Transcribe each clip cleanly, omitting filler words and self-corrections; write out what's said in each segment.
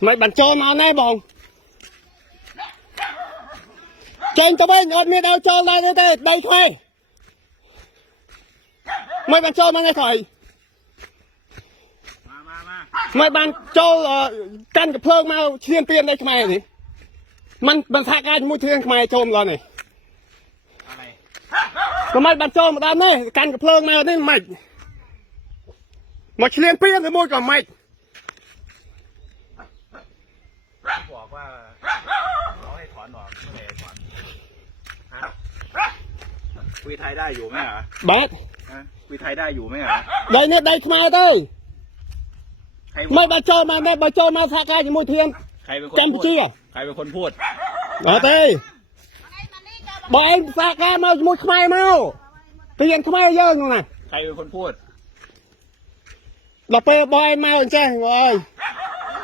mày bắn cho nó này bông trên tao bên ở miền đâu cho lại đây đây thôi mày bắn cho nó này thôi mày bắn cho căn cái phơi mau chiên tiền đây mày gìมันทากายมุ้ยเทียงทำไมโจมเราเนี่ยทำไมบันโจมมาด้านนี้กันกับเพลิงมาเนี่ยไม่มาเชียงเปี้ยนหรือมุ้ยกับไม่บอกว่าเขาให้ถอนออกไม่ให้ถอนคุยไทยได้อยู่ไหมเหรอบัดคุยไทยได้อยู่ไหมเหรอได้เนี่ยได้ทำไมได้ไม่บันโจมมาเนี่ยบันโจมมาทากายมุ้ยเทียงใครเป็นคนพูดใครเป็นคนพูดเต้บอยสากามามุดขมายเมาเปลี่ยนขมายเยอะนู่นน่ะใครเป็นคนพูดเราไปบอยเมาใช่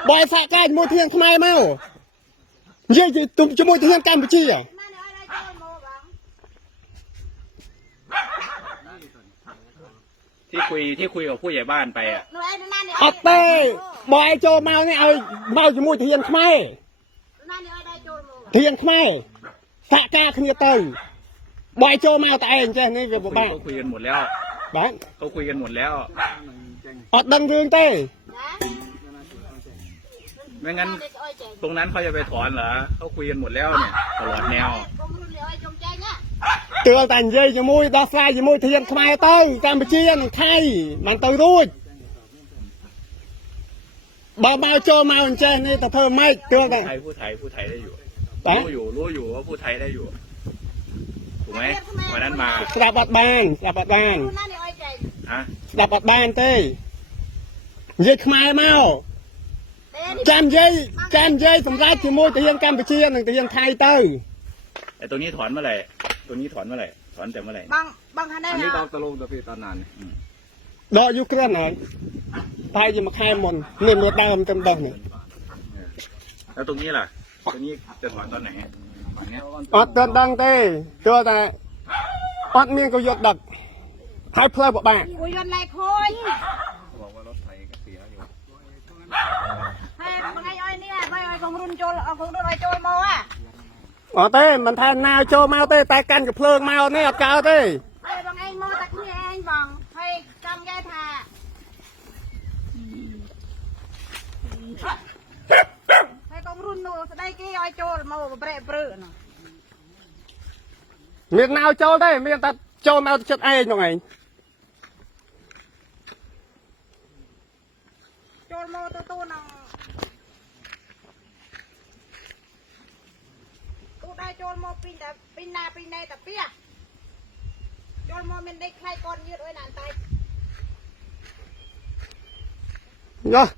บอยสากามุดเทียนขมายเมาเยอะตุ้มจมูกเทียนกันไปชี้อ่ะที่คุยกับผู้ใหญ่บ้านไปอ่ะเต้บอยโจเมาเนี่ยเอาเมาจมูกเทียนขมายเทียนขมายสากาขึ้นเตยบอยโจมาแต่เองใช่ไหมนี่กับบ้านเขาคุยกันหมดแล้วบ้านเขาคุยกันหมดแล้วดังเรื่องเต้ไม่งั้นตรงนั้นเขาจะไปถอนเหรอเขาคุยกันหมดแล้วเนี่ยตลอดแนวเตือนแต่เย่ยจมูกดอกไฟจมูกเทียนขมายเต้ยการไปเชียนไทยมันเตยรู้บ่าวโจมาใช่ไหมแต่เพิ่มไม่เตือนแต่พูดไทยได้อยู่รู้อยู่ว่าพูดไทยได้อยู่ถูกไหมวันนั้นมาสลับบัดบ้านฮะสลับบัดบ้านเต้เยี่ยขมายเมาจำเย่สำหรับจมูกเทียนการไปเชียนเทียนไทยเต้ยไอ้ตัวนี้ถอนเมื่อไหร่ตัวนี้ถอนเมื่อไหร่ถอนแต่เมื่อไหร่บางคันได้อันนี้ตะลงตะพีตานานดอกยุคเรื่องไหนไทยจะมาแค่มนเนี่ยมือดำเต็มดอกเนี่ยแล้วตรงนี้ล่ะตรงนี้จะถอนตอนไหนเดินดังเต้ตัวแต่เมียก็ยกดักไทยเพลิดบ้านกูยนไรคุยบอกว่ารถไทยก็เสียอยู่ให้บางไอ้อ้อยเนี่ยไม่อ้อยของรุ่นโจลเอาของรุ่นอ้อยโจลโมอ่ะเต้มันแทนแนวโจมาเต้แต่กันกับเพลิงมาเนี่ยกาวเต้ไอ้บางไอ้โมตะกี้เองบังให้จำแย่ท่าให้ของรุ่นโน่ได้กี่อ้อยโจลโมเปรย์เปรื้อน่ะเมียนาวโจได้เมียนตัดโจมาจัดไอ้ยังไงโจลโมตัวนังตัวได้โจลโมปีนแต่ปีนนาปีนในแต่เปี้ยโจลโมมันได้ใครก้อนยืดไว้นานตายเนาะ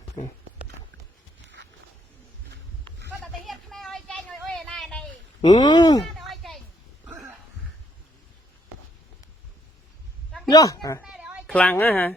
ก็แต่เฮียแม่อ้อยใจหน่อยอ้อยนายในเนาะคลังนะฮะ